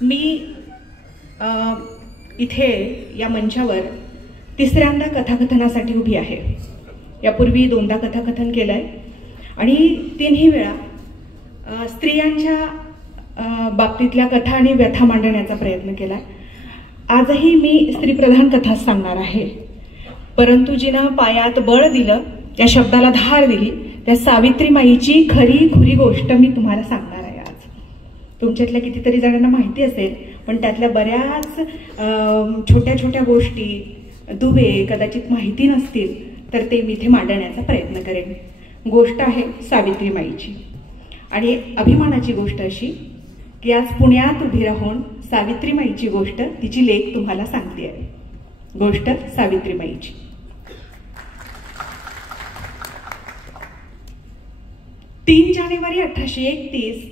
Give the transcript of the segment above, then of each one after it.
मी इथे या मंचावर तिसऱ्यांदा कथाकथनासाठी उभी आहे। यापूर्वी 2दा कथाकथन केलं आहे आणि 3ही वेळा स्त्रियांच्या बाबतीतल्या कथा आणि व्यथा मांडण्याचा प्रयत्न केला आहे। आजही मी स्त्रीप्रधान कथाच सांगणार आहे, परंतु जिनं पायात बळ दिलं, त्या शब्दाला धार दिली, त्या सावित्रीमाईची खरी खुरी गोष्ट मी तुम्हाला सांगणार आहे। आज तुमच्यातल्या कितीतरी जणांना माहिती असेल, पण त्यातल्या बऱ्याच छोट्या छोट्या गोष्टी दुवे कदाचित माहिती नसतील, तर ते मी इथे मांडण्याचा प्रयत्न करेन। गोष्ट आहे सावित्रीमाईची आणि अभिमानाची गोष्ट अशी की आज पुण्यात उभी राहून सावित्रीमाईची गोष्ट, तिची लेख तुम्हाला सांगते आहे। गोष्ट सावित्रीमाईची। 3 जानेवारी 1831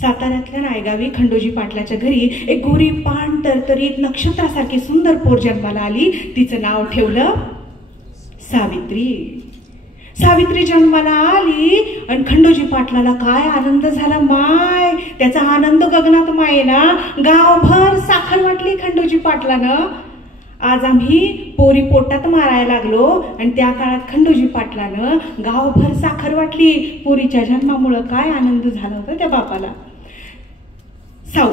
साताऱ्यातल्या नायगावी खंडोजी पाटलाच्या घरी एक गोरी पान तरतरीत नक्षत्रासारखी सुंदर पोर जन्माला आली। तिचं नाव ठेवलं सावित्री। सावित्री जन्माला आली आणि खंडोजी पाटलाला काय आनंद झाला माय, त्याचा आनंद गगनात मायेना, गावभर साखर वाटली खंडोजी पाटलानं। आज आम्ही पोरी पोटात मारायला लागलो आणि त्या काळात खंडोजी पाटलानं गावभर साखर वाटली। पोरीच्या जन्मामुळे काय आनंद झाला होता त्या बापाला। साऊ,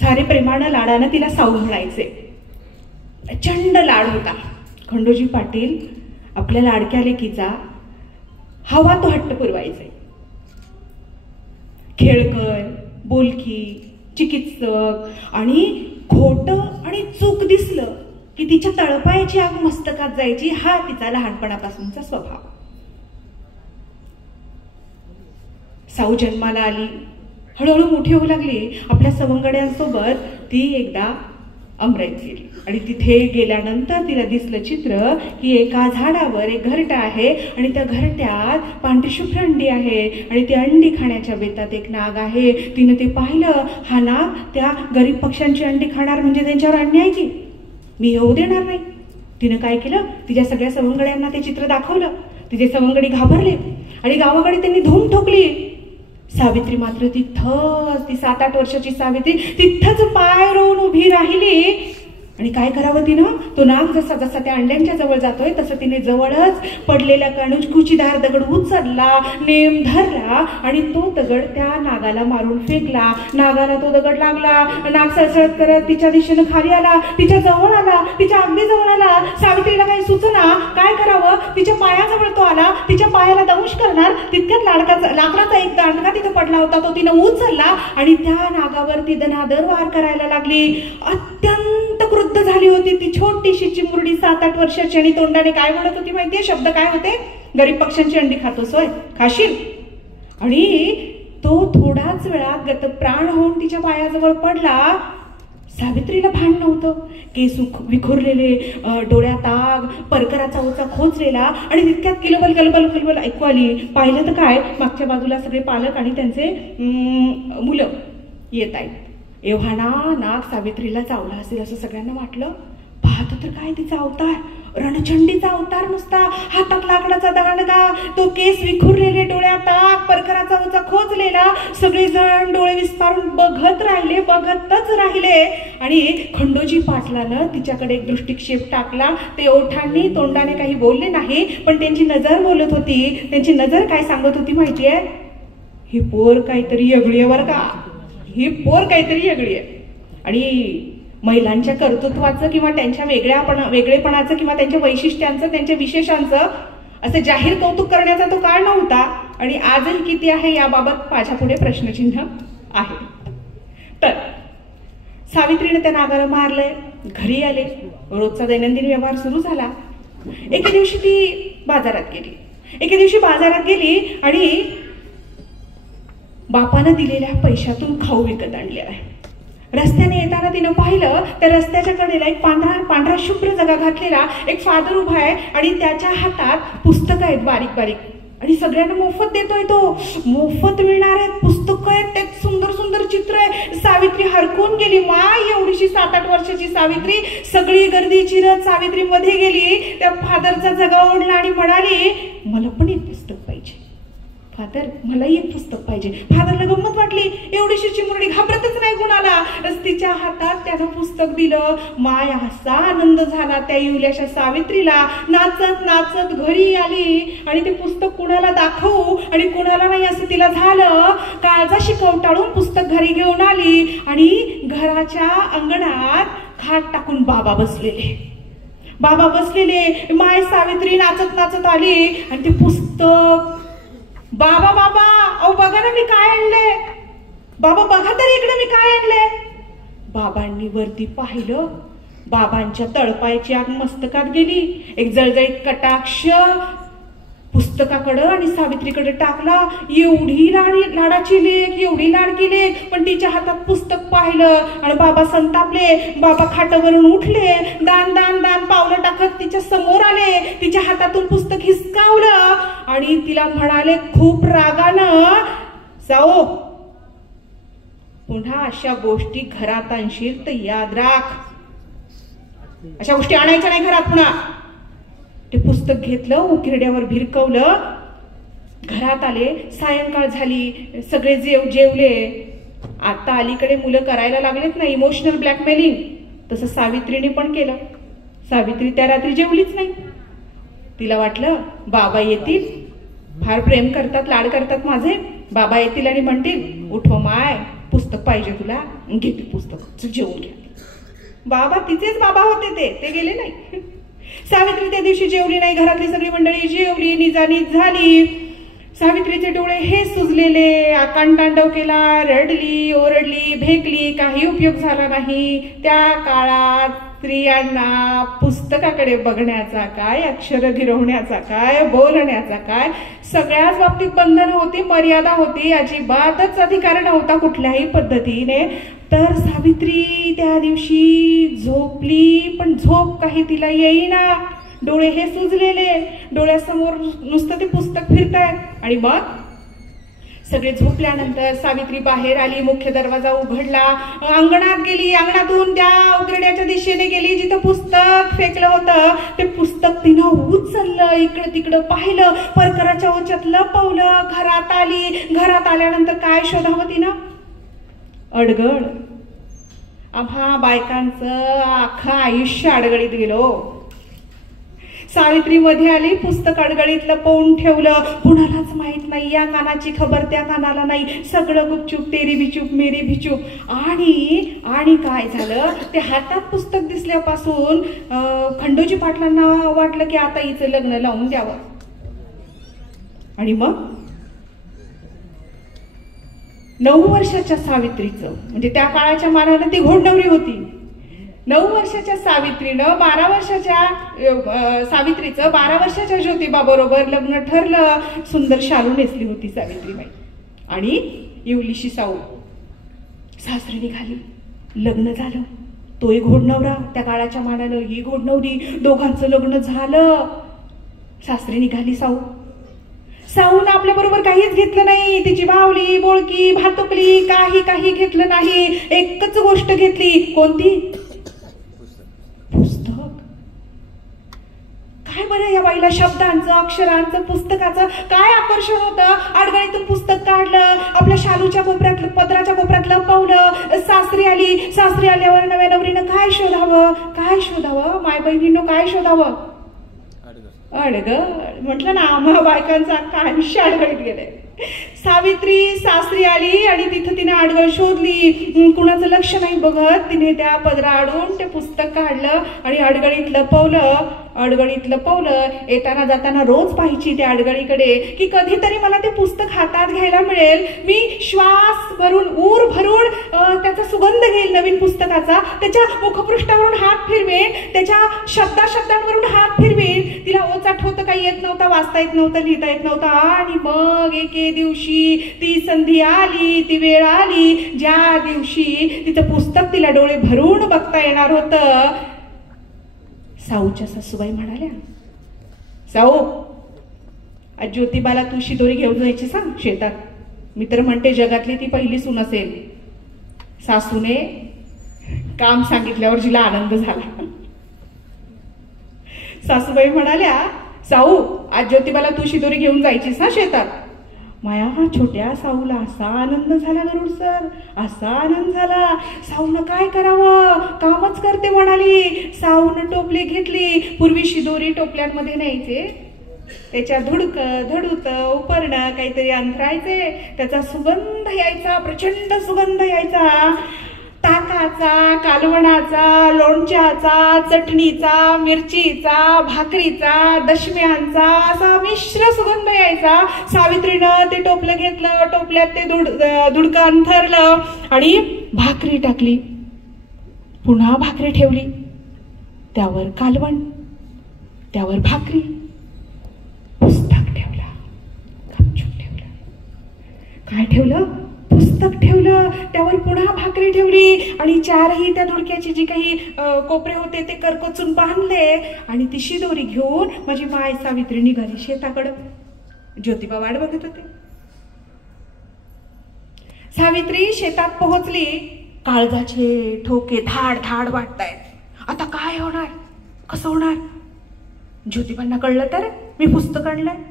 सारे प्रेमानं लाडानं तिला साऊ म्हणायचे। प्रचंड लाड होता। खंडोजी पाटील आपल्या लाडक्या लेकीचा हवा तो हट्ट पुरवायचे। खेळकर, बोलकी, चिकित्सक आणि खोटं आणि चूक दिसलं की तिच्या तळपायाची आग मस्तकात जायची, हा तिचा लहानपणापासूनचा स्वभाव। साऊ जन्माला आली, हळूहळू मोठी होऊ लागली। आपल्या सवंगड्यांसोबत ती एकदा अमराईत गेली आणि तिथे गेल्यानंतर तिला दिसलं चित्र की एका झाडावर एक घरटा आहे आणि त्या घरट्यात पांढरी शुभ्र अंडी आहे आणि ती अंडी खाण्याच्या बेतात एक नाग आहे। तिनं ते पाहिलं, हा नाग त्या गरीब पक्ष्यांची अंडी खाणार म्हणजे त्यांच्यावर अन्याय की मी येऊ देणार नाही। तिनं काय केलं, तिच्या सगळ्या सवंगड्यांना ते चित्र दाखवलं। तिचे सवंगडी घाबरले आणि गावाकडे त्यांनी धूम ठोकली। सावित्री मात्र तिथंच, ती 7-8 वर्षाची सावित्री तिथंच पाय रोवून उभी राहिली। आणि काय करावं तिनं, तो नाग जसा जसा त्या अंड्यांच्या जवळ जातोय तसं तिने जवळच पडलेल्या कुचीदार दगड उचलला, नेम धरला आणि तो दगड त्या नागाला मारून फेकला। नागाला तो दगड लागला, नाग सळसळत करत तिच्या दिशेनं खाली आला, तिच्या जवळ आला, तिच्या अगदी जवळ आला। सावित्रीला काही सुचना काय करावं, तिच्या पायाजवळ तो आला, तिच्या पायाला दंश करणार तितक्यात लाकडाचा एक दांडगा तिथं पडला होता, तो तिनं उचलला आणि त्या नागावर ती दनादर वार करायला लागली। अत्यंत क्रुद्ध झाली होती ती छोटीशी चिमुरडी 7-8 वर्षाची आणि तोंडाने काय म्हणत होती माहितीये, शब्द काय होते, गरीब पक्ष्यांची अंडी खातोस होय, खाशील। आणि तो थोडाच वेळात गतप्राण होऊन तिच्या पायाजवळ पडला। सावित्रीला भान नव्हतं, केस विखुरलेले, डोळ्यात आग, परकराचा ओचा खोचलेला आणि तितक्यात किलबल गलबल गलबल ऐकू आली। पाहिलं तर काय, मागच्या बाजूला सगळे पालक आणि त्यांचे मुलं येत आहेत। एव्हाना नाग सावित्रीला चावला असेल असं सगळ्यांना वाटलं। पाहतो तर काय तिचा अवतार, रणचंडीचा अवतार नुसता, हातात लाकडाचा दांडगा, तो केस विखुरलेले, डोळ्यात आग, परकराचा ओचा खोचलेला। सगळेजण डोळे विस्फारून बघतच राहिले आणि खंडोजी पाटलानं तिच्याकडे एक दृष्टिक्षेप टाकला। ते ओठांनी तोंडाने काही बोलले नाही, पण त्यांची नजर बोलत होती। त्यांची नजर काय सांगत होती माहितीये, ही पोर काहीतरी वेगळी आहे बरं का, ही पोर काहीतरी वेगळी आहे। आणि महिलांच्या कर्तृत्वाचं किंवा त्यांच्या वेगळेपणाचं किंवा त्यांच्या वैशिष्ट्यांचं, त्यांच्या विशेषांचं असं जाहीर कौतुक करण्याचा तो काळ नव्हता आणि आजही किती आहे याबाबत माझ्या पुढे प्रश्नचिन्ह आहे। तर सावित्रीने त्या नागाला मारलंय, घरी आले, रोजचा दैनंदिन व्यवहार सुरू झाला। एके दिवशी ती बाजारात गेली आणि बापानं दिलेल्या पैशातून खाऊ विकत आणले आहे। रस्त्याने येताना तिनं पाहिलं, त्या रस्त्याच्या कडेला एक पांढरा शुभ्र जगा घातलेला एक फादर उभा आहे आणि त्याच्या हातात पुस्तकं आहेत बारीक बारीक आणि सगळ्यांना मोफत देतोय। तो मोफत मिळणार आहेत पुस्तकं आहेत, त्यात सुंदर सुंदर चित्र आहे। सावित्री हरकून गेली, माय एवढीशी 7-8 वर्षाची सावित्री सगळी गर्दी चिरत सावित्री मध्ये गेली, त्या फादरचा जगा ओढला आणि म्हणाली, मला पण एक पुस्तक पाहिजे फादर, मलाही एक पुस्तक पाहिजे। फादरला गंमत वाटली, एवढीशी चिमुरडी घाबरतच नाही कोणाला। त्यानं पुस्तक दिलं. माय असा आनंद झाला त्या इवल्याशा सावित्रीला. नाचत नाचत घरी आली आणि ते पुस्तक कुणाला दाखवू आणि कुणाला नाही असं तिला झालं. काळजा शिकवटाळून पुस्तक घरी घेऊन आली आणि घराच्या अंगणात खाट टाकून बाबा बसलेले. माय सावित्री नाचत नाचत आली आणि ते पुस्तक. बाबा बाबा अहो बघा ना मी काय आणले. बाबा बघा तरी इकडे मी काय आणले. बाबांनी वरती पाहिलं. बाबांच्या तळपायची आग मस्तकात गेली. एक जळजळीत कटाक्ष पुस्तकाकडं आणि सावित्रीकडे टाकला. एवढी लाडाची लेक, एवढी लाडकी लेक, पण तिच्या हातात पुस्तक पाहिलं आणि बाबा संतापले. बाबा खाटावरून उठले. दान दान दान पावलं टाकत तिच्या समोर आले. तिच्या हातातून पुस्तक हिसकावलं आणि तिला म्हणाले खूप रागानं, जाओ पुन्हा अशा गोष्टी घरात आणशील तर याद राख, अशा गोष्टी आणायच्या नाही घरात पुन्हा. ते पुस्तक घेतलं, उकिरड्यावर भिरकवलं. घरात आले. सायंकाळ झाली. सगळे जेवले. आता अलीकडे मुलं करायला लागलेत ना इमोशनल ब्लॅकमेलिंग, तसं सावित्रीने पण केलं. सावित्री त्या रात्री जेवलीच नाही. तिला वाटलं बाबा येतील, फार प्रेम करतात, लाड करतात माझे, बाबा येतील आणि म्हणतील उठव माय पुस्तक पाहिजे तुला, घेते पुस्तक जेवून घ्या. बाबा तिचेच बाबा होते, ते गेले नाही. सावित्री त्या दिवशी जेवली नाही. घरातली सगळी मंडळी जेवली, निजानीज झाली. सावित्रीचे डोळे हे सुजलेले. आकांतांडव केला, रडली, ओरडली, भेकली, काही उपयोग झाला नाही. त्या काळात स्त्रियांना पुस्तकाकडे बघण्याचा काय, अक्षर गिरवण्याचा काय, बोलण्याचा काय, सगळ्याच बाबतीत बंधन होती, मर्यादा होती. अजिबातच अधिकार नव्हता कुठल्याही पद्धतीने. तर सावित्री त्या दिवशी झोपली, पण झोप काही तिला येईना. डोळे हे सुजलेले, डोळ्यासमोर नुसतं ते पुस्तक फिरताय. आणि मग सगळे झोपल्यानंतर सावित्री बाहेर आली. मुख्य दरवाजा उघडला. अंगणात गेली. अंगणातून त्या उघड्याच्या दिशेने गेली जिथं पुस्तक फेकलं होतं. ते पुस्तक तिनं उचललं, इकडं तिकडं पाहिलं, परकराच्या ओच्यात लपवलं. घरात आली. घरात आल्यानंतर काय शोधावं तिनं? अडगळ. आम्हा बायकांचं अख्खं आयुष्य अडगळीत गेलो. सावित्री मध्ये आली. पुस्तक अडगळीत लपवून ठेवलं. कुणालाच माहित नाही. या कानाची खबर त्या कानाला नाही. सगळं गुपचूप, तेरी बिचूप मेरी बिचूप. आणि काय झालं, ते हातात पुस्तक दिसल्यापासून खंडोजी पाटलांना वाटलं की आता हिचं लग्न लावून द्यावं. आणि मग 9 वर्षाच्या सावित्रीचं, म्हणजे त्या काळाच्या मानानं ती घोडनवरी होती. 9 वर्षाच्या सावित्रीनं 12 वर्षाच्या सावित्रीचं 12 वर्षाच्या ज्योतिबा बरोबर लग्न ठरलं. सुंदर शालू नेसली होती सावित्रीबाई. आणि इवलीशी साऊ सासरी निघाली. लग्न झालं. तोही घोडनवरा त्या काळाच्या मानानं, ही घोडनवरी. दोघांचं लग्न झालं. सासरी निघाली साऊ. साऊनं आपल्या बरोबर काहीच घेतलं नाही. तिची बावली, बोळकी, भातुकली काही घेतलं नाही. एकच गोष्ट घेतली. कोणती? पुस्तक. काय बरं या बाईला शब्दांचं, अक्षरांचं, पुस्तकाचं काय आकर्षण होतं. अडगळीतून पुस्तक काढलं, आपल्या शालूच्या कोपऱ्यात, पदराच्या कोपऱ्यात लपवलं. सासरी आली. सासरी आल्यावर नव्या नवरीनं काय शोधावं माय बहिणीनं, काय शोधावं? अडगळ. म्हटलं ना, आम्हा बायकांचं अख्खं आयुष्य अडगळीत गेलंय. सावित्री सासरी आली आणि तिथं तिने अडगळ शोधली. कुणाचं लक्ष नाही बघत तिने त्या पदराआडून ते पुस्तक काढलं आणि अडगळीत लपवलं. येताना जाताना रोज पाहायची त्या अडगळीकडे की कधीतरी मला ते पुस्तक हातात घ्यायला मिळेल. मी श्वास भरून, ऊर भरून त्याचा सुगंध घेईल नवीन पुस्तकाचा. त्याच्या मुखपृष्ठावरून हात फिरवेन, त्याच्या शब्दांवरून हात फिरवेन. तिला ओचाट होतं, काही येत नव्हता, वाचता येत नव्हतं, लिहिता येत नव्हतं. आणि मग एके दिवशी ती संधी आली, ती वेळ आली, ज्या दिवशी तिचं पुस्तक तिला डोळे भरून बघता येणार होतं. साऊच्या सासूबाई म्हणाल्या, साऊ आज ज्योतिबाला तू शिदोरी घेऊन जायची सांग शेतात. मी तर म्हणते जगातली ती पहिली सून असेल. सासूने काम सांगितल्यावर जिला आनंद झाला. सासूबाई म्हणाल्या, साऊ आज ज्योतिबाला तू शिदोरी घेऊन जायचीस ना शेतात. माया छोट्या साऊला असा आनंद झाला गरुड सर, असा आनंद झाला. साऊनं काय करावं, कामच करते म्हणाली. साऊनं टोपली घेतली. पूर्वी शिदोरी टोपल्यांमध्ये न्यायचे, त्याच्या धुडक धडूत उपरणं काहीतरी अंथरायचे, त्याचा सुगंध यायचा, प्रचंड सुगंध यायचा. ताकाचा, कालवणाचा, लोणच्याचा, चटणीचा, मिरचीचा, भाकरीचा, दशम्यांचा असा मिश्र सुगंध यायचा. सावित्रीनं ते टोपलं घेतलं, टोपल्यात ते धुडकं अंथरलं आणि भाकरी टाकली. पुन्हा भाकरी ठेवली, त्यावर कालवण, त्यावर भाकरी, पुस्तक ठेवलं, गपचूप ठेवलं. काय ठेवलं? पुस्तक ठेवलं, त्यावर पुन्हा भाकरी ठेवली आणि चारही त्या धुडक्याची जी काही कोपरे होते ते करकोचून बांधले आणि ती शिदोरी घेऊन माझी माय सावित्री निघाली शेताकडं. ज्योतिबा वाट बघत होते. सावित्री शेतात पोहोचली. काळजाचे ठोके धाड धाड वाटतायत. आता काय होणार, कसं होणार? ज्योतिबांना कळलं तर मी पुस्तक आणलंय.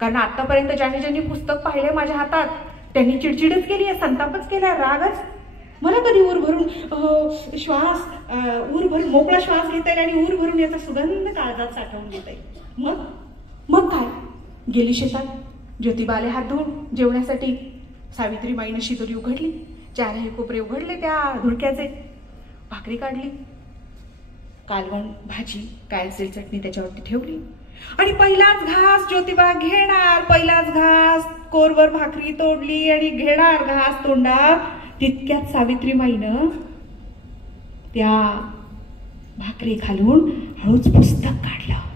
कारण आतापर्यंत ज्यांनी पुस्तक पाहिले माझ्या हातात त्यांनी चिडचिडच केली आहे, संतापच केला, रागच. मला कधी ऊर भरून ऊर भरून मोकळा श्वास घेता येईल आणि ऊर भरून याचा सुगंध काळजात साठवून घेता येईल. मग काय, गेली शेतात. ज्योतिबा आले हात धुवून जेवण्यासाठी. सावित्री माईनं शिदोरी उघडली, चारही कोपरे उघडले त्या धुडक्याचे, भाकरी काढली, कालवण, भाजी, काय असेल चटणी त्याच्यावरती ठेवली आणि पहिलाच घास ज्योतिबा घेणार. पहिलाच घास, कोरवर भाकरी तोडली आणि घेणार घास तोंडात. तितक्यात सावित्री माईनं त्या भाकरी खालून हळूच पुस्तक काढलं.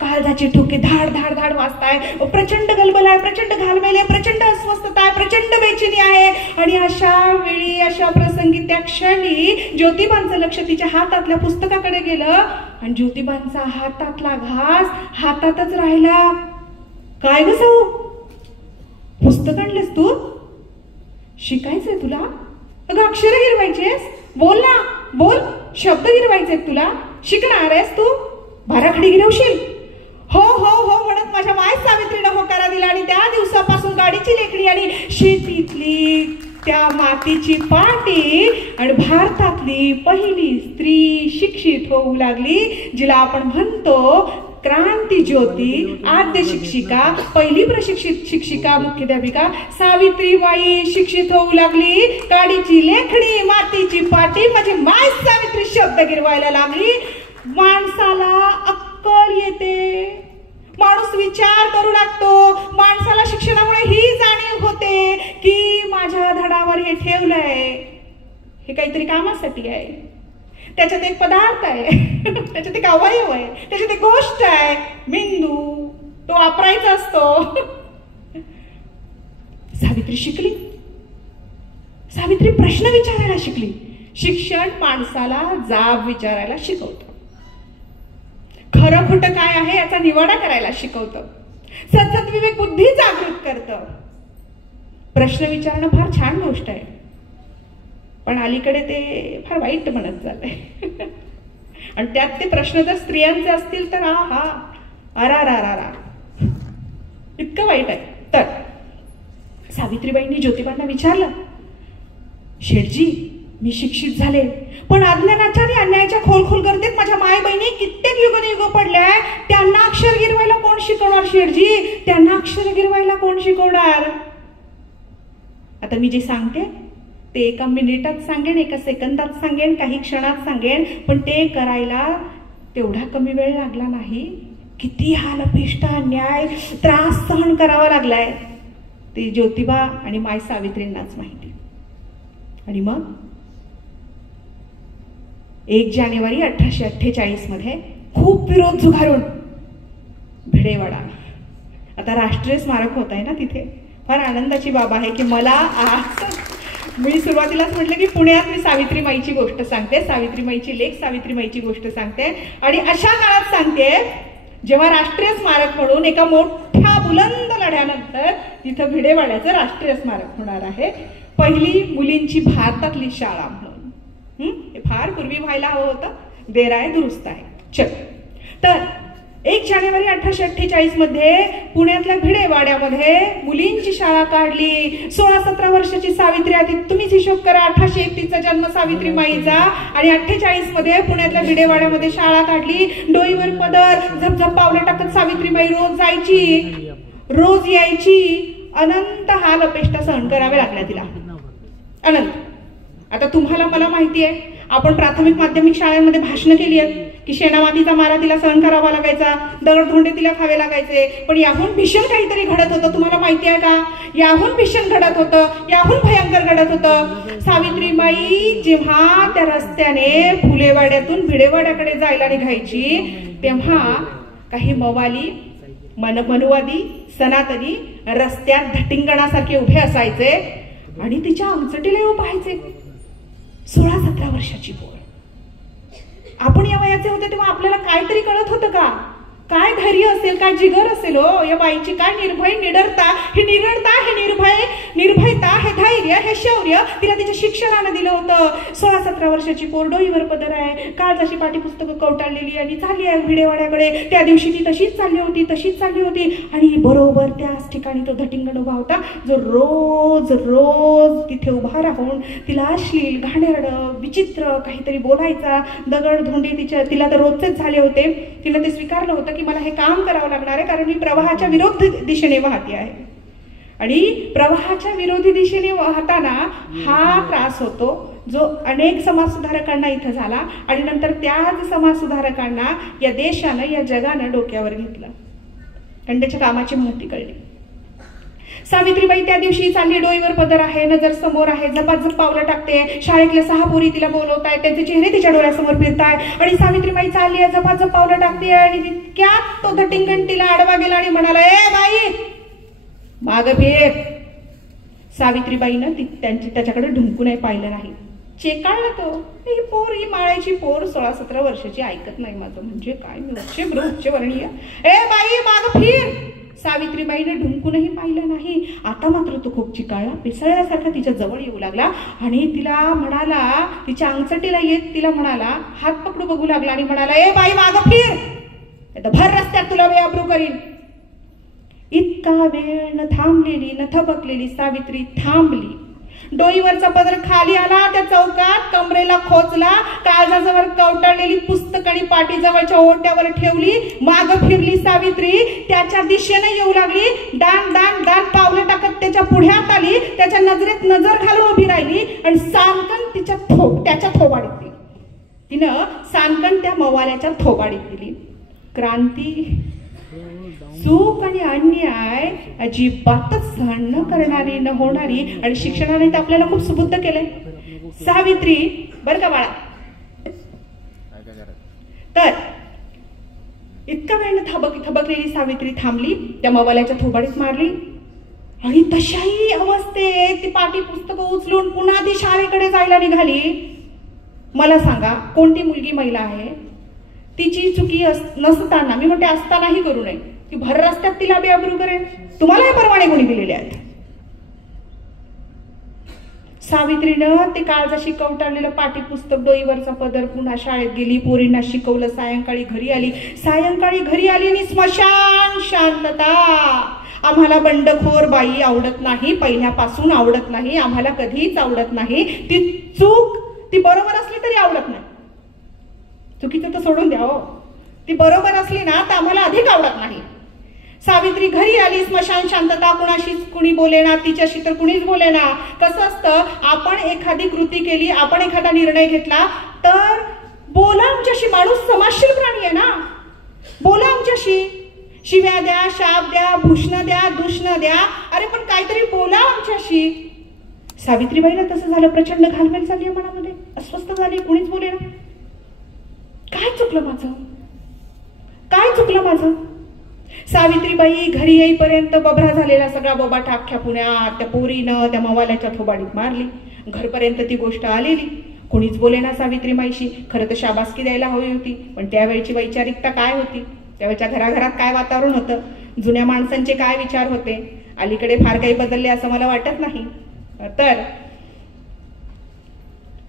काळजाचे ठोके धाड धाड धाड वाजताय, प्रचंड गलबल आहे, प्रचंड घालमेल आहे, प्रचंड अस्वस्थता आहे, प्रचंड बेचैनी आहे. आणि अशा वेळी, अशा प्रसंगी, त्या क्षणी ज्योतिबांचं लक्ष तिच्या हातातल्या पुस्तकाकडे गेलं आणि ज्योतिबांचा हातातला घास हातातच राहिला. काय ग साऊ, पुस्तक आणलंस तू? शिकायचंय तुला? अगं अक्षर गिरवायचेस, बोल ना, बोल, शब्द गिरवायचेत तुला, शिकणार आहेस तू? भाराखडी गिरवशील? हो हो हो म्हणत माझ्या माय सावित्रीनं होकारा दिला आणि त्या दिवसापासून गाडीची लेकडी आणि शेतीतली त्या मातीची पाटी आणि भारतातली पहिली स्त्री शिक्षित होऊ लागली, जिला आपण म्हणतो क्रांती ज्योती, आद्य शिक्षिका, पहिली प्रशिक्षित शिक्षिका, मुख्याध्यापिका सावित्रीबाई शिक्षित होऊ लागली. गाडीची लेखणी, मातीची पाटी, माझी माय सावित्री शब्द गिरवायला लागली. माणसाला अक्कल येते, माणूस विचार करू लागतो. माणसाला शिक्षणामुळे ही जाणीव होते की माझ्या धडावर हे ठेवलंय, हे काहीतरी कामासाठी आहे, त्याच्यात एक पदार्थ आहे, त्याच्यात एक अवयव आहे, त्याच्यात एक गोष्ट आहे, मेंदू, तो वापरायचा असतो. सावित्री शिकली. सावित्री प्रश्न विचारायला शिकली. शिक्षण माणसाला जाब विचारायला शिकवतं, खरं खोटं काय आहे याचा निवाडा करायला शिकवतं, सतत विवेक बुद्धी जागृत करतं. प्रश्न विचारणं फार छान गोष्ट आहे, पण अलीकडे ते फार वाईट म्हणत झालंय. आणि त्यात ते प्रश्न जर स्त्रियांचे असतील तर हा अरा इतकं वाईट आहे. तर सावित्रीबाईंनी ज्योतिबांना विचारलं, शेठजी मी शिक्षित झाले, पण अज्ञानाच्या आणि अन्यायाच्या खोल गर्दीत माझ्या माय बहिणी कित्येक युग पडल्या, त्यांना अक्षर गिरवायला कोण शिकवणार शेठजी? त्यांना अक्षर गिरवायला कोण शिकवणार? आता मी जे सांगते ते एका मिनिटात सांगेन, एका सेकंदात सांगेन, काही क्षणात सांगेन, पण ते करायला तेवढा कमी वेळ लागला नाही. किती हालअपेष्टा, अन्याय, त्रास सहन करावा लागलाय ते ज्योतिबा आणि माय सावित्रींनाच माहिती. आणि मग 1 जानेवारी 1848 मध्ये खूप विरोध झुगारून भिडेवाडा, आता राष्ट्रीय स्मारक होत आहे ना तिथे, फार आनंदाची बाब आहे की मला आज, मी सुरुवातीलाच म्हटलं की पुण्यात मी सावित्रीमाईची गोष्ट सांगते, सावित्रीमाईची लेख सावित्रीमाईची गोष्ट सांगते. आणि अशा काळात सांगते जेव्हा राष्ट्रीय स्मारक म्हणून एका मोठ्या बुलंद लढ्यानंतर तिथं भिडेवाड्याचं राष्ट्रीय स्मारक होणार आहे. पहिली मुलींची भारतातली शाळा म्हणून, हे फार पूर्वी व्हायला हवं होतं, देर आहे दुरुस्त आहे. चल, तर 1 जानेवारी 1848 मध्ये पुण्यातल्या भिडेवाड्यामध्ये मुलींची शाळा काढली. 16-17 वर्षाची सावित्री, आधी तुम्हीच हिशोब करा. 1831चा जन्म सावित्रीबाईचा आणि 48 मध्ये पुण्यातल्या भिडेवाड्यामध्ये शाळा काढली. डोईवर पदर, झपझप पावलं टाकत सावित्रीबाई रोज जायची, रोज यायची. अनंत हाल अपेष्टा सहन करावे लागल्या तिला, अनंत. आता तुम्हाला मला माहिती आहे, आपण प्राथमिक माध्यमिक शाळांमध्ये भाषणं केली आहेत की शेणामातीचा मारा तिला सहन करावा लागायचा, दगडधोंडे तिला खावे लागायचे. पण याहून भीषण काहीतरी घडत होतं, तुम्हाला माहिती आहे का? याहून भीषण घडत होतं, याहून भयंकर घडत होतं. सावित्रीबाई जेव्हा त्या रस्त्याने फुलेवाड्यातून भिडेवाड्याकडे जायला निघायची, तेव्हा काही मवाली, मनुवादी, सनातनी रस्त्यात धटिंगणासारखे उभे असायचे आणि तिच्या अंगचटीला येऊ पाहायचे. 16-17 वर्षाची पोर. आपण या वयाचे होते तेव्हा आपल्याला काहीतरी कळत होतं का? काय धैर्य असेल, काय जिगर असेल हो या बाईची, काय निर्भय निडरता, ही निडरता, हे निर्भयता, हे धैर्य, हे शौर्य तिला तिच्या शिक्षणानं दिलं होतं. 16-17 वर्षाची पोर, डोईवर पदर आहे, काल जशी पाठ्यपुस्तकं कवटाळलेली आणि चालली आहे भिडेवाड्याकडे. त्या दिवशी ती तशीच चालली होती आणि बरोबर त्याच ठिकाणी तो धटिंगण उभा होता, जो रोज रोज तिथे उभा राहून तिला अश्लील, घाणेरडं, विचित्र काहीतरी बोलायचा. दगड धोंडे तिला तर रोजचेच झाले होते. तिला ते स्वीकारलं होतं की मला हे काम करावं लागणार आहे, कारण मी प्रवाहाच्या विरोधी दिशेने वाहते आहे. आणि प्रवाहाच्या विरोधी दिशेने वाहताना हा त्रास होतो, जो अनेक समाजसुधारकांना इथं झाला आणि नंतर त्याच समाजसुधारकांना या देशानं, या जगानं डोक्यावर घेतलं आणि त्याच्या कामाची महती कळली. सावित्रीबाई त्या दिवशी चालली, डोईवर पदर आहे, नजर समोर आहे, झपाझप पावलं टाकते. शाळेतल्या 6 पोरी तिला बोलवताय, त्यांचे चेहरे तिच्या डोळ्यासमोर फिरताय आणि सावित्रीबाई चालली आहे, झपाझप पावलं टाकते आणि तितक्यात तो धटिंगण तिला आडवा गेला आणि म्हणाला, ए बाई माग फिर. सावित्रीबाईनं त्याच्याकडे ढुंकूनही पाहिलं नाही, चेकाळला तो. ही पोर, ही माळ्याची पोर 16-17 वर्षाची ऐकत नाही माझं म्हणजे काय, मी उच्चवर्णीय. ए बाई माग फिर. सावित्रीबाईने ढुंकूनही पाहिलं नाही. आता मात्र तो खूप चिकाळला, पिसळल्यासारखा तिच्या जवळ येऊ लागला आणि तिला म्हणाला, तिच्या अंगचटीला येत तिला म्हणाला, हात पकडू बघू लागला आणि म्हणाला, ए बाई माग फिर, भर रस्त्यात तुला बेअब्रू करीन. इतका वेळ न थांबलेली, न थबकलेली सावित्री थांबली. डोईवरचा पदर खाली आला, त्या चौकात कमरेला खोचला, काळजाजवळ कवटाळलेली पुस्तक आणि पाठीजवळच्या ओट्यावर ठेवली. माग फिरली सावित्री, त्याच्या दिशेने येऊ लागली. दान दान दान पावलं टाकत त्याच्या पुढ्यात आली, त्याच्या नजरेत नजर घालून उभी राहिली आणि सानकन त्याच्या थोबाडीत दिली. तिनं सानकन त्या मवाल्याच्या थोबाडीत दिली. क्रांती, चूक आणि अन्याय अजिबातच सहन न करणारी, न होणारी. आणि शिक्षणाने तर आपल्याला खूप सुबुद्ध केलंय. सावित्री बर का बाळा, तर इतका वेळ थबकलेली सावित्री थांबली, त्या मवाल्याच्या थोबाडीत मारली आणि तशाही अवस्थेत ती पाठी पुस्तकं उचलून पुन्हा ती शाळेकडे जायला निघाली. मला सांगा, कोणती मुलगी महिला आहे तिची चुकी नसताना, मी म्हणते असतानाही करू नये, की भर रस्त्यात तिला बेअब्रू करेन? तुम्हाला हे परवाने कोणी दिलेले आहेत? सावित्रीनं ते काळजाशी कवटाळलेलं पाठीपुस्तक, डोईवरचा पदर, पुन्हा शाळेत गेली, पोरींना शिकवलं, सायंकाळी घरी आली आणि स्मशान शांतता. आम्हाला बंडखोर बाई आवडत नाही, पहिल्यापासून आवडत नाही, आम्हाला कधीच आवडत नाही. ती चूक, ती बरोबर असली तरी आवडत नाही. चुकीचं तर सोडून द्या हो, ती बरोबर असली ना तर आम्हाला अधिक आवडत नाही. सावित्री घरी आली, स्मशान शांतता, कुणाशीच कुणी बोलेना, तिच्याशी तर कुणीच बोलेना. कसं असतं, आपण एखादी कृती केली, आपण एखादा निर्णय घेतला तर बोला आमच्याशी. माणूस समाजशील प्राणी आहे ना, बोला आमच्याशी. शिव्या द्या, शाप द्या, भूषण द्या, दूषण द्या, अरे पण काहीतरी बोला आमच्याशी. सावित्रीबाईला तसं झालं, प्रचंड घालमेल झाली मनामध्ये, अस्वस्थ झाली, कुणीच बोलेना. काय चुकलं माझं? सावित्रीबाई घरी येईपर्यंत बभरा झालेला सगळा बोबाटा अख्ख्या पुण्यात त्या पोरीनं त्या मवाल्याच्या थोबाडीत मारली. घरपर्यंत ती गोष्ट आलेली, कोणीच बोलेना सावित्रीबाईशी. खरं तर शाबासकी द्यायला हवी होती, पण त्यावेळची वैचारिकता काय होती, त्यावेळच्या घराघरात काय वातावरण होतं, जुन्या माणसांचे काय विचार होते, अलीकडे फार काही बदलले असं मला वाटत नाही. तर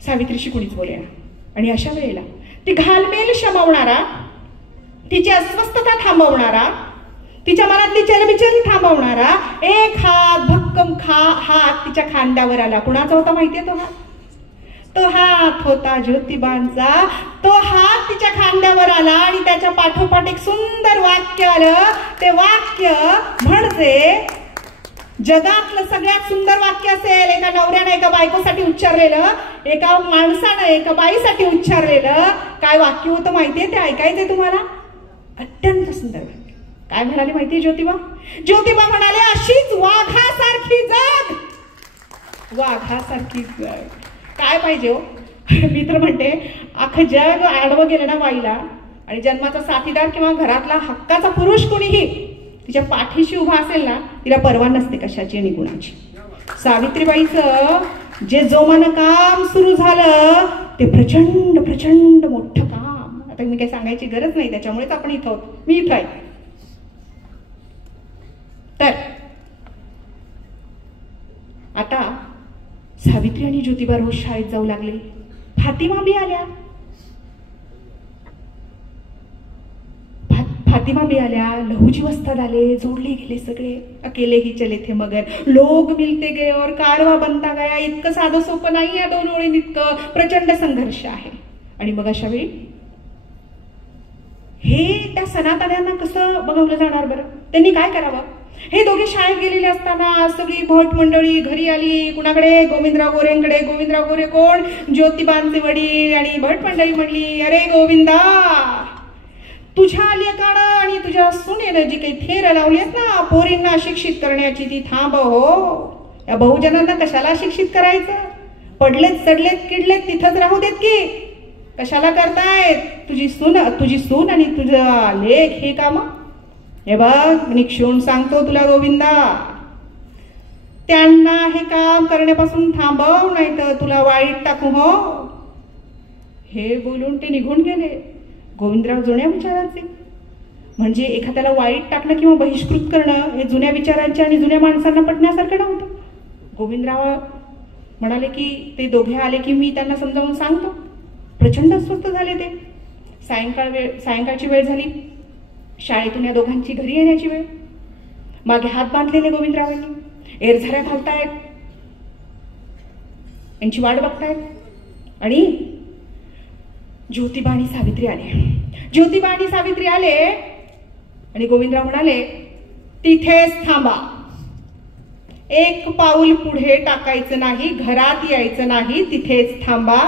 सावित्रीशी कुणीच बोलेना. आणि अशा वेळेला ती घालमेल शमवणारा, तिची अस्वस्थता थांबवणारा, तिच्या मनातली चलबिचल थांबवणारा एक हात भक्कम हात तिच्या खांद्यावर आला. कुणाचा होता माहितीये तो हात? तो हात होता ज्योतिबांचा. तो हात तिच्या खांद्यावर आला आणि त्याच्या पाठोपाठ एक सुंदर वाक्य आलं. ते वाक्य म्हणजे जगातलं सगळ्यात सुंदर वाक्य असेल, एका नवऱ्यानं एका बायकोसाठी उच्चारलेलं, एका माणसानं एका बाईसाठी उच्चारलेलं. काय वाक्य होतं माहितीये? ते ऐकायचंय तुम्हाला? अत्यंत सुंदर वाक्य. काय म्हणाले माहितीये ज्योतिबा? ज्योतिबा म्हणाले, अशीच वाघासारखी जग, वाघासारखी जग. काय पाहिजे हो? मी तर म्हणते अख्खं जग आडवं गेलं ना बाईला, आणि जन्माचा साथीदार किंवा घरातला हक्काचा पुरुष कोणीही तिच्या पाठीशी उभा असेल ना, तिला परवा नसते कशाची आणि गुणाची. सावित्रीबाईचं जे जोमानं काम सुरू झालं ते प्रचंड प्रचंड मोठं काम. आता मी काही सांगायची गरज नाही, त्याच्यामुळेच आपण इथं आहोत, मी इथं आहे. तर आता सावित्री आणि ज्योतिबा रोज शाळेत जाऊ लागले. फातिमा बी आल्या. फातिमा बी आल्या. लहूजी वस्ताद आले. जोडले गेले सगळे. अकेले ही चले थे मगर लोग मिलते गए और कारवा बनता गया. इतकं साधं सोपं नाही या दोन ओळीत, इतकं प्रचंड संघर्ष आहे. आणि मग अशा वेळी हे त्या सनातन्यांना कसं बघवलं जाणार बरं? त्यांनी काय करावं? हे दोघे शाळेत गेलेले असताना सगळी भट मंडळी घरी आली. कुणाकडे? गोविंदराव गोरेंकडे. गोविंदराव गोरे कोण? ज्योतिबांचे वडील. आणि भट मंडळी म्हणली, अरे गोविंदा, तुझ्या लेकानं आणि तुझ्या सुनेनं जी काही थेर लावलीत ना पोरींना शिक्षित करण्याची, ती थांब हो. या बहुजनांना कशाला शिक्षित करायचं? पडलेत चढलेत किडलेत तिथंच राहू देत की कशाला करतायत? तुझी सून आणि तुझा लेक हे काम. हे बघ, निक्षून सांगतो तुला गोविंदा, त्यांना हे काम करण्यापासून थांबव, नाही तर तुला वाईट टाकू हो. हे बोलून ते निघून गेले. गोविंदराव जुन्या विचारांचे, म्हणजे एखाद्याला वाईट टाकणं किंवा बहिष्कृत करणं हे जुन्या विचारांच्या आणि जुन्या माणसांना पटण्यासारखं नव्हतं. गोविंदराव म्हणाले की ते दोघे आले की मी त्यांना समजावून सांगतो. प्रचंड अस्वस्थ झाले ते. सायंकाळची वेळ झाली. शाळेतून या दोघांची घरी येण्याची वेळ. मागे हात बांधलेले गोविंदरावांनी एरझाऱ्या घालतायत, यांची वाट बघतायत. आणि ज्योतिबा आणि सावित्री आले. आणि गोविंदराव म्हणाले, तिथेच थांबा, एक पाऊल पुढे टाकायचं नाही, घरात यायचं नाही, तिथेच थांबा.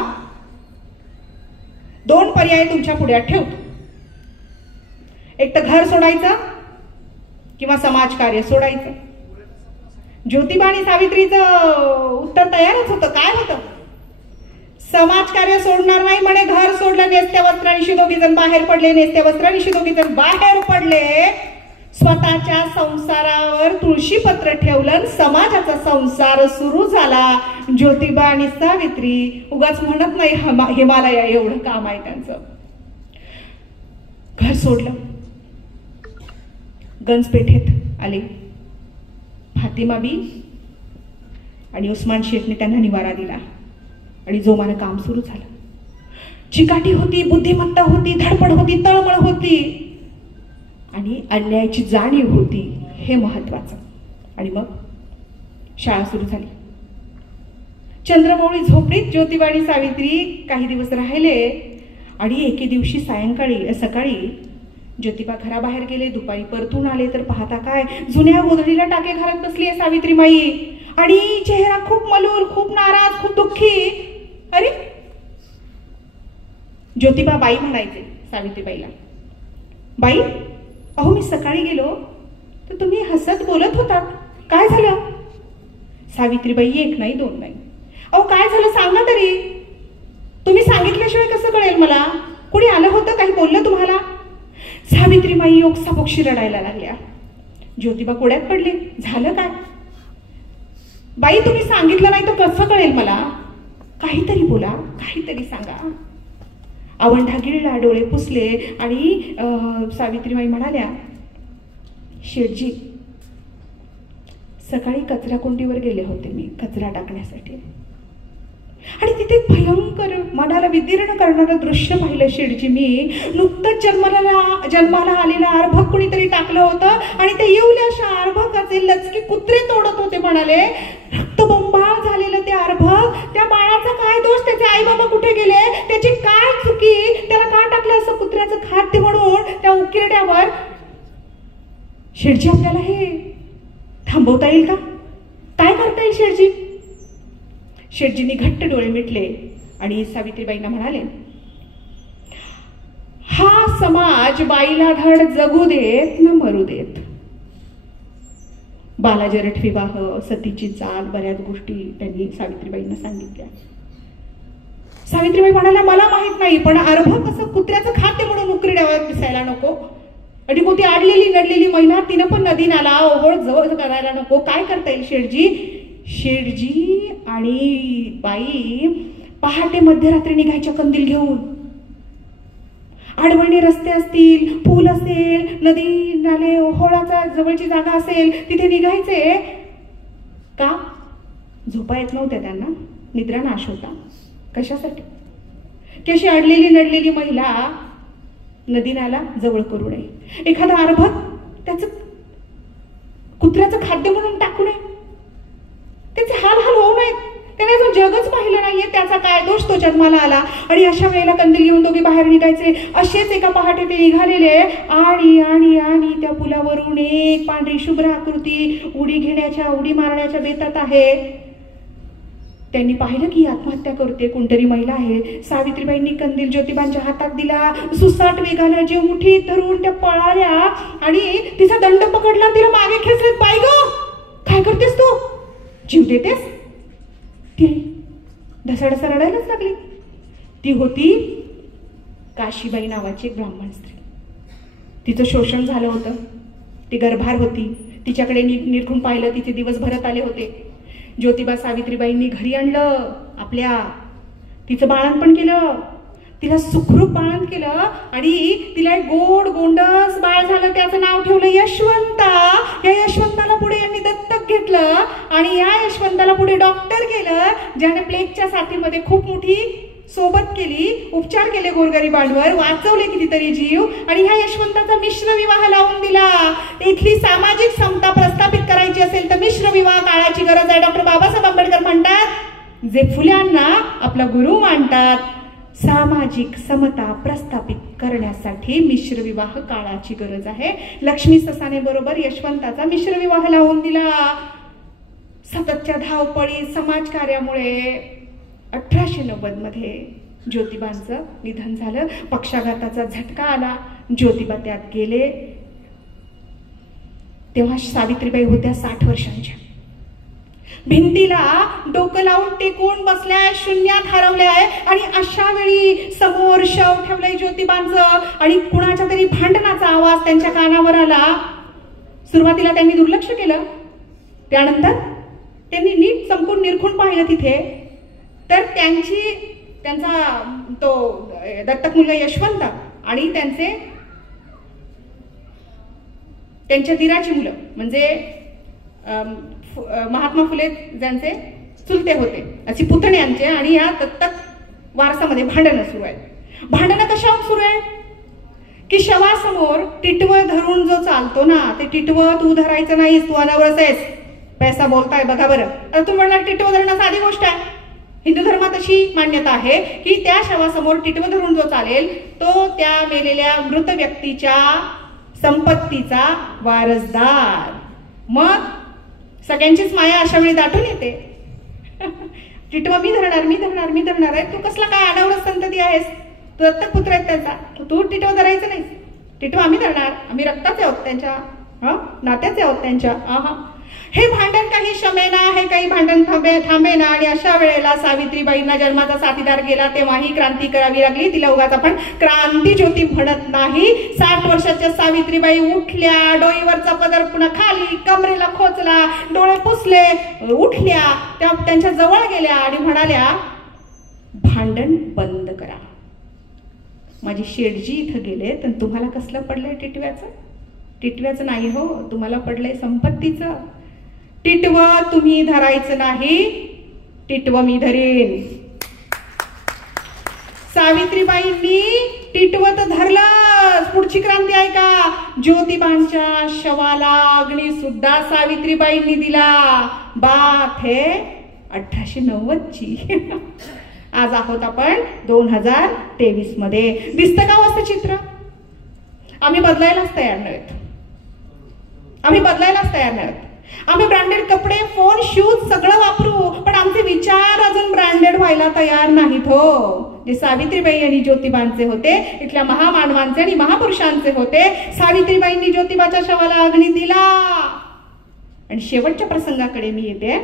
दोन पर्याय तुमच्या पुढ्यात ठेवतो, एक तर घर सोडायचं किंवा समाजकार्य सोडायचं. ज्योतिबा आणि सावित्रीचं उत्तर तयारच होतं. काय होतं? समाजकार्य सोडणार नाही म्हणे. घर सोडलं. नेसत्या वस्त्रांशी दोघी जण बाहेर पडले. नेसत्या वस्त्रांशी दोघी जण बाहेर पडले. स्वतःच्या संसारावर तुळशीपत्र ठेवलं. समाजाचा संसार सुरू झाला. ज्योतिबा आणि सावित्री उगाच म्हणत नाही हिमालया एवढं काम आहे त्यांचं. घर सोडलं. गंजपेठेत आले. फातिमा बी आणि उस्मान शेखने त्यांना निवारा दिला आणि जोमानं काम सुरू झालं. चिकाटी होती, बुद्धिमत्ता होती, धडपड होती, तळमळ होती आणि अन्यायाची जाणीव होती. हे महत्वाचं. आणि मग शाळा सुरू झाली. चंद्रमौळी झोपडीत ज्योतिबा आणि सावित्री काही दिवस राहिले. आणि एके दिवशी सकाळी ज्योतिबा घराबाहेर गेले. दुपारी परतून आले तर पाहता काय, जुन्या गोधडीला टाके घालत बसली आहे सावित्रीमाई. आणि चेहरा खूप मलूल, खूप नाराज, खूप दुःखी. अरे, ज्योतिबा बाई म्हणायचे सावित्रीबाईला, बाई, अहो मी सकाळी गेलो तर तुम्ही हसत बोलत होतात, काय झालं? सावित्रीबाई एक नाही दोन नाही, अहो काय झालं सांगा तरी. तुम्ही सांगितल्याशिवाय कसं कळेल मला? कुणी आलं होतं, काही बोललं तुम्हाला? सावित्रीबाई ओक्साबोक्षी रडायला लागल्या. ज्योतिबा कोड्यात पडले. झालं काय? बाई तुम्ही सांगितलं नाही तर कसं कळेल मला? काहीतरी बोला, काहीतरी सांगा. आवंढा गिळला, डोळे पुसले आणि सावित्रीबाई म्हणाल्या, शेठजी, सकाळी कचरा कुंडीवर गेले होते मी कचरा टाकण्यासाठी. आणि तिथे भयंकर मनाला विदीर्ण करणारं दृश्य पाहिलं शेठजी मी. नुकतंच जन्माला आलेला अर्भक कुणीतरी टाकलं होतं आणि ते येवल्याशा अर्भकाचे लचके कुत्रे तोडत होते. म्हणाले रक्तबंबाळ झालेलं ते अर्भक, त्या बाळाचा काय दोष, त्याचे आई बाबा कुठे गेले, त्याची काय चुकी, त्याला का टाकलं असं कुत्र्याचं खाद्य म्हणून त्या उकिरड्यावर. शेठजी आपल्याला हे थांबवता येईल का, काय करता येईल शेठजी? शेठजींनी घट्ट डोळे मिटले आणि सावित्रीबाईंना म्हणाले, हा समाज बाईला धड जगू देत ना मरू देत. बालाजरठ विवाह, सतीची चाल, बऱ्याच गोष्टी त्यांनी सावित्रीबाईंना सांगितल्या. सावित्रीबाई म्हणाल्या, मला माहित नाही, पण अर्भक असं कुत्र्याचं खाद्य म्हणून उकरड्यावर दिसायला नको. आणि कोणती आडलेली नडलेली महिला, तिनं पण नदी नाला ओहोळ जवळ करायला नको. काय करता येईल शेठजी? शेठजी आणि बाई पहाटे मध्यरात्री निघायच्या कंदील घेऊन. आडवणी रस्ते असतील, पूल असेल, नदी नाले ओहोळाचा जवळची जागा असेल, तिथे निघायचे. का? झोपा येत नव्हत्या त्यांना, निद्रा नाश होता. कशासाठी? की अशी अडलेली नडलेली महिला नदी नाला जवळ करू नये, एखादा अर्भक त्याचं कुत्र्याचं खाद्य म्हणून टाकू नये, त्याचे हाल होऊ नयेत. त्याने जो जगच पाहिलं नाहीये, त्याचा काय दोष, तो जन्माला आला. आणि अशा वेळेला कंदील घेऊन दोघे बाहेर निघायचे. असेच एका पहाटे ते निघालेले आणि आणि आणि त्या पुलावरून एक पांढरी शुभ्र आकृती उडी घेण्याच्या, उडी मारण्याच्या बेतात आहे. त्यांनी पाहिलं की आत्महत्या करते कोणतरी महिला आहे. सावित्रीबाईंनी कंदील ज्योतिबांच्या हातात दिला. सुसाट वेगानं जीव मुठीत धरून त्या पळाल्या आणि तिचा दंड पकडला, तिला मागे खेचलेत. बाई गं, काय करतेस तू, जीव देतेस? ती धसाडसा रडायलाच लागली. ती होती काशीबाई नावाची एक ब्राह्मण स्त्री. तिचं शोषण झालं होतं, ती गर्भार होती. तिच्याकडे निरखून पाहिलं, तिचे दिवस भरत आले होते. ज्योतिबा सावित्रीबाईंनी घरी आणलं आपल्या, तिचं बाळंतपण केलं, तिला सुखरूप बाळंत केलं आणि तिला एक गोड गोंडस बाळ झालं. त्याचं नाव ठेवलं यशवंता. या यशवंताला पुढे यांनी दत्तक घेतलं आणि या यशवंताला पुढे डॉक्टर केलं, ज्याने प्लेगच्या साथीमध्ये खूप मोठी सोबत केली, उपचार केले गोरगरिबांवर, वाचवले कितीतरी जीव. आणि ह्या यशवंताचा मिश्र विवाह लावून दिला. इथली सामाजिक समता प्रस्थापित करायची असेल तर मिश्र विवाह काळाची गरज आहे. डॉक्टर बाबासाहेब आंबेडकर म्हणतात, जे फुल्यांना आपला गुरु मानतात, सामाजिक समता प्रस्थापित करण्यासाठी मिश्र विवाह काळाची गरज आहे. लक्ष्मी ससाने बरोबर यशवंताचा मिश्र विवाह लावून दिला. सततच्या धावपळी समाजकार्यामुळे 1890 मध्ये ज्योतिबांचं निधन झालं. पक्षाघाताचा झटका आला, ज्योतिबा त्यात गेले. तेव्हा सावित्रीबाई होत्या 60 वर्षांच्या. भिंतीला डोकं लावून टेकून बसल्याय, शून्यात हरवल्याय. आणि अशा वेळी समोर शव ठेवलंय ज्योतिबांचं आणि कुणाच्या तरी भांडणाचा आवाज त्यांच्या कानावर आला. सुरुवातीला त्यांनी दुर्लक्ष केलं, त्यानंतर त्यांनी नीट चमकून निरखून पाहिलं तिथे, तर त्यांचा तो दत्तक मुलगा यशवंत आणि त्यांच्या दिराची मुलं म्हणजे महात्मा फुले ज्यांचे चुलते होते, अशी पुतण्यांचे. आणि या दत्तक वारसामध्ये भांडणं सुरू आहेत. भांडणं कशावर सुरू आहे की शवासमोर टिटवं धरून जो चालतो ना, ते टिटवं तू धरायचं नाहीस, तू अनावरच आहेस, पैसा बोलताय बघा बरं. आता तुम्ही म्हणणार टिटवं धरणं साधी गोष्ट आहे. हिंदू धर्मात अशी मान्यता आहे की त्या शवासमोर टिटवं धरून जो चालेल तो त्या मेलेल्या मृत व्यक्तीच्या संपत्तीचा वारसदार. मग सगळ्यांचीच माया अशा वेळी दाटून येते. टिटवा मी धरणार, मी धरणार, मी धरणार आहे. तू कसला काय अनावरत संतती आहेस, तू दत्तक पुत्र आहेत त्यांचा, तू टिटवा धरायचं नाही. टिटवा आम्ही धरणार, आम्ही रक्ताचे आहोत त्यांच्या, नात्याचे आहोत त्यांच्या. हे भांडण काही शमेना, हे काही भांडण थांबेना. आणि अशा वेळेला सावित्रीबाईंना जन्माचा साथीदार गेला, तेव्हाही क्रांती करावी लागली. तिला उगाच आपण क्रांती ज्योती म्हणत नाही. 60 वर्षाच्या सावित्रीबाई उठल्या, डोईवरचा पदर पुन्हा खाली, कमरेला खोचला, डोळे पुसले, उठल्या, त्या त्यांच्या जवळ गेल्या आणि म्हणाल्या, भांडण बंद करा. माझी शेठजी इथं गेले, तर तुम्हाला कसलं पडलंय टिटव्याचं? टिटव्याचं नाही हो, तुम्हाला पडलंय संपत्तीचं. टिटवं तुम्ही धरायचं नाही, टिटवं मी धरेन. सावित्रीबाईंनी टिटवत धरलं. पुढची क्रांती आहे का? ज्योतिबांच्या शवाला अग्नी सुद्धा सावित्रीबाईंनी दिला. बात हे 1890ची. आज आहोत आपण 2023 मध्ये. दिसतं का असं चित्र? आम्ही बदलायलाच तयार नाहीत. आम्ही ब्रँडेड कपडे, फोन, शूज सगळं वापरू, पण आमचे विचार अजून ब्रँडेड व्हायला तयार नाहीत. हो, जे सावित्रीबाई आणि ज्योतिबांचे होते, इथल्या महामानवांचे आणि महापुरुषांचे होते. सावित्रीबाईंनी ज्योतिबाच्या शवाला अग्नी दिला. आणि शेवटच्या प्रसंगाकडे मी येते.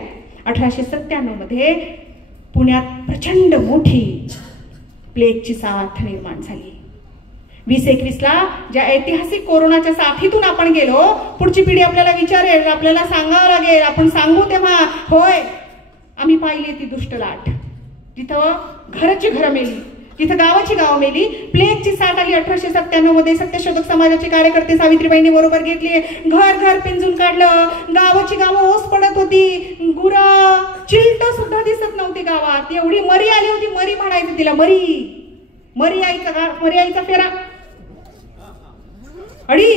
1897 मध्ये पुण्यात प्रचंड मोठी प्लेगची साथ निर्माण झाली. 2021ला ज्या ऐतिहासिक कोरोनाच्या साथीतून आपण गेलो, पुढची पिढी आपल्याला विचारेल, आपल्याला सांगावं लागेल. आपण सांगू तेव्हा, होय आम्ही पाहिली ती दुष्ट लाट, जिथं घराची घरं मेली, जिथं गावाची गावं मेली. प्लेगची साथ आली 1897 मध्ये. सत्यशोधक समाजाचे कार्यकर्ते सावित्रीबाईंनी बरोबर घेतले. घर घर पिंजून काढलं. गावाची गावं ओस पडत होती. गुरं, चिलट सुद्धा दिसत नव्हती गावात. एवढी मरी आली होती. मरी म्हणायची तिला, मरी आईचा फेरा. आणि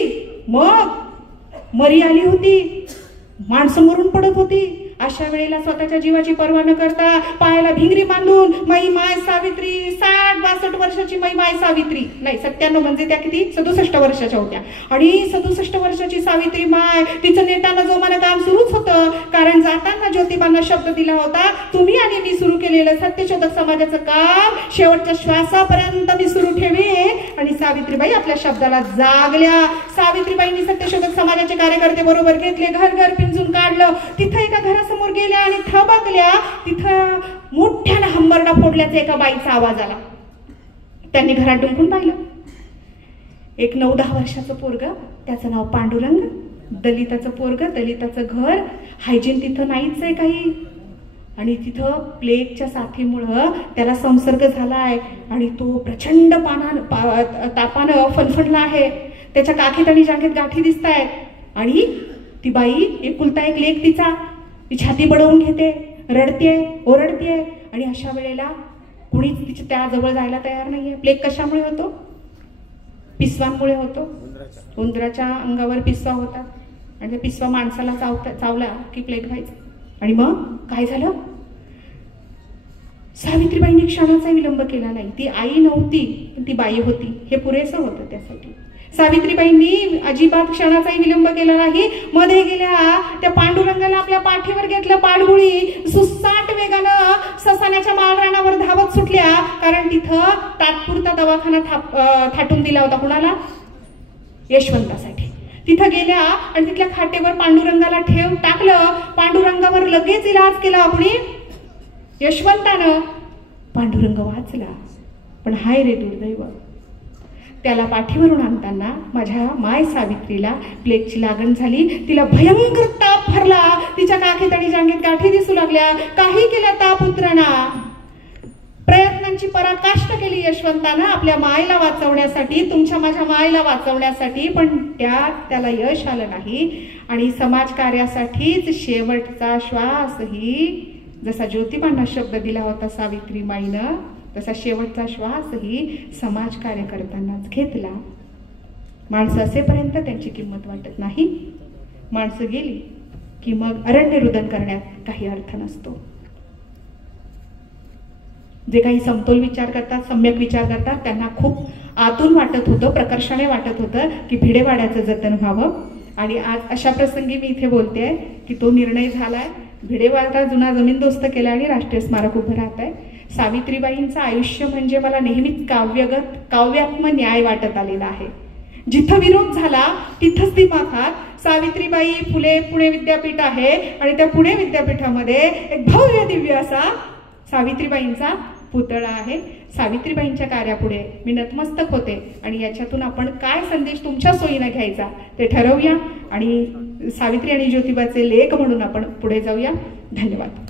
मग मरी आली होती. माणसं मरून पडत होती. अशा वेळेला स्वतःच्या जीवाची पर्वा न करता पायाला भिंगरी बांधून मै माय सावित्री, 60-62 वर्षाची मै माय सावित्री, नाही 97 म्हणजे त्या किती 67 वर्षाच्या होत्या. आणि 67 वर्षाची सावित्री माय, तिचं नेटानं जोमानं काम सुरूच होतं. कारण जाताना ज्योतिबांना शब्द दिला होता, तुम्ही आणि मी सुरू केलेलं सत्यशोधक समाजाचं काम शेवटच्या श्वासापर्यंत मी सुरू ठेवे. आणि सावित्रीबाई आपल्या शब्दाला जागल्या. सावित्रीबाईंनी सत्यशोधक समाजाचे कार्यकर्ते बरोबर घेतले. घर घर पिंजून काढलं. तिथं एका घरासमोर गेल्या आणि थबकल्या. तिथं मोठ्यानं हंबरडा फोडल्याचा एका बाईचा आवाज आला. त्यांनी घरात डुंकून पाहिलं. एक 9-10 वर्षाचं पोरग, त्याचं नाव पांडुरंग, दलिताचं पोरग, दलिताचं घर, हायजीन तिथं नाहीच आहे काही. आणि तिथं प्लेगच्या साथीमुळं त्याला संसर्ग झालाय आणि तो प्रचंड तापानं फणफणला आहे. त्याच्या काखेत आणि जांघेत गाठी दिसत आहेत. आणि ती बाई एकुलता एक लेक तिचा, ती छाती बडवून घेते, रडते, ओरडते. आणि अशा वेळेला कुणीच तिच्या त्या जवळ जायला तयार नाहीये. प्लेग कशामुळे होतो? पिसवांमुळे होतो. उंदराच्या अंगावर पिसवा होता आणि त्या पिसवा माणसाला चावला की प्लेग व्हायचा. आणि मग काय झालं? सावित्रीबाईंनी क्षणाचा विलंब केला नाही. ती आई नव्हती, पण ती बाई होती. हे पुरेसं होतं त्यासाठी. सावित्रीबाईंनी अजिबात क्षणाचाही विलंब केला नाही. मध्ये गेल्या त्या पांडुरंगाला आपल्या पाठीवर घेतलं. पाठगुळी सुसाट वेगानं ससाण्याच्या माळरानावर धावत सुटल्या. कारण तिथं तात्पुरता दवाखाना थाटून दिला होता. कुणाला? यशवंतासाठी. तिथं गेल्या आणि तिथल्या खाटेवर पांडुरंगाला ठेव टाकलं. पांडुरंगावर लगेच इलाज केला कुणी? यशवंतानं. पांडुरंग वाचला. पण हाय रे दुर्दैव, त्याला पाठीवरून आणताना माझ्या माय सावित्रीला प्लेगची लागण झाली. तिला भयंकर ताप भरला. तिच्या काखेत आणि जांघेत गाठी दिसू लागल्या. काही केल्या ताप उतरना. प्रयत्नांची पराकाष्ठा केली यशवंतानं आपल्या मायला वाचवण्यासाठी, तुमच्या माझ्या मायला वाचवण्यासाठी. पण त्याला यश आलं नाही. आणि समाजकार्यासाठीच शेवटचा श्वासही जसा ज्योतिबांना शब्द दिला होता सावित्रीबाईनं, तसा शेवटचा श्वासही समाजकार्य करतानाच घेतला. माणसं असेपर्यंत त्यांची किंमत वाटत नाही. माणसं गेली की मग अरण्य रुदन करण्यात काही अर्थ नसतो. जे काही समतोल विचार करतात, सम्यक विचार करतात, त्यांना खूप आतून वाटत होतं, प्रकर्षाने वाटत होतं की भिडेवाड्याचं जतन व्हावं. आणि आज अशा प्रसंगी मी इथे बोलते की तो निर्णय झालाय. भिडेवाडा जुना जमीनदोस्त केला आणि राष्ट्रीय स्मारक उभं राहत आहे. सावित्रीबाईंचं आयुष्य म्हणजे मला नेहमीच काव्यात्म न्याय वाटत आलेला आहे. जिथं विरोध झाला तिथंच दिमाखात सावित्रीबाई फुले पुणे विद्यापीठ आहे आणि त्या पुणे विद्यापीठामध्ये एक भव्य दिव्य असा सावित्रीबाईंचा पुतळा आहे. सावित्रीबाईंच्या कार्यापुढे मी नतमस्तक होते. आणि याच्यातून आपण काय संदेश तुमच्या सोयीनं घ्यायचा ते ठरवूया आणि सावित्री आणि ज्योतिबाचे लेख म्हणून आपण पुढे जाऊया. धन्यवाद.